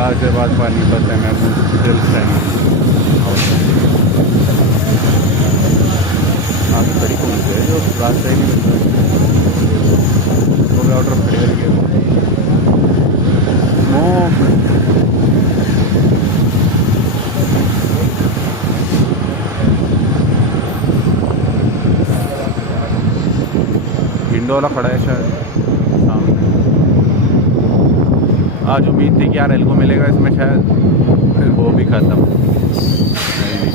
गाजियाबाद पानीपत है महमूद आगे खड़ी कौन सी है जो रास्ता ही नहीं मिलता तो मैं ऑर्डर खड़ी करके स्मोक इंडोला खड़ा है शायद सामने। आज उम्मीद थी कि यार एल्को मिलेगा इसमें शायद, वो भी ख़त्म। नहीं।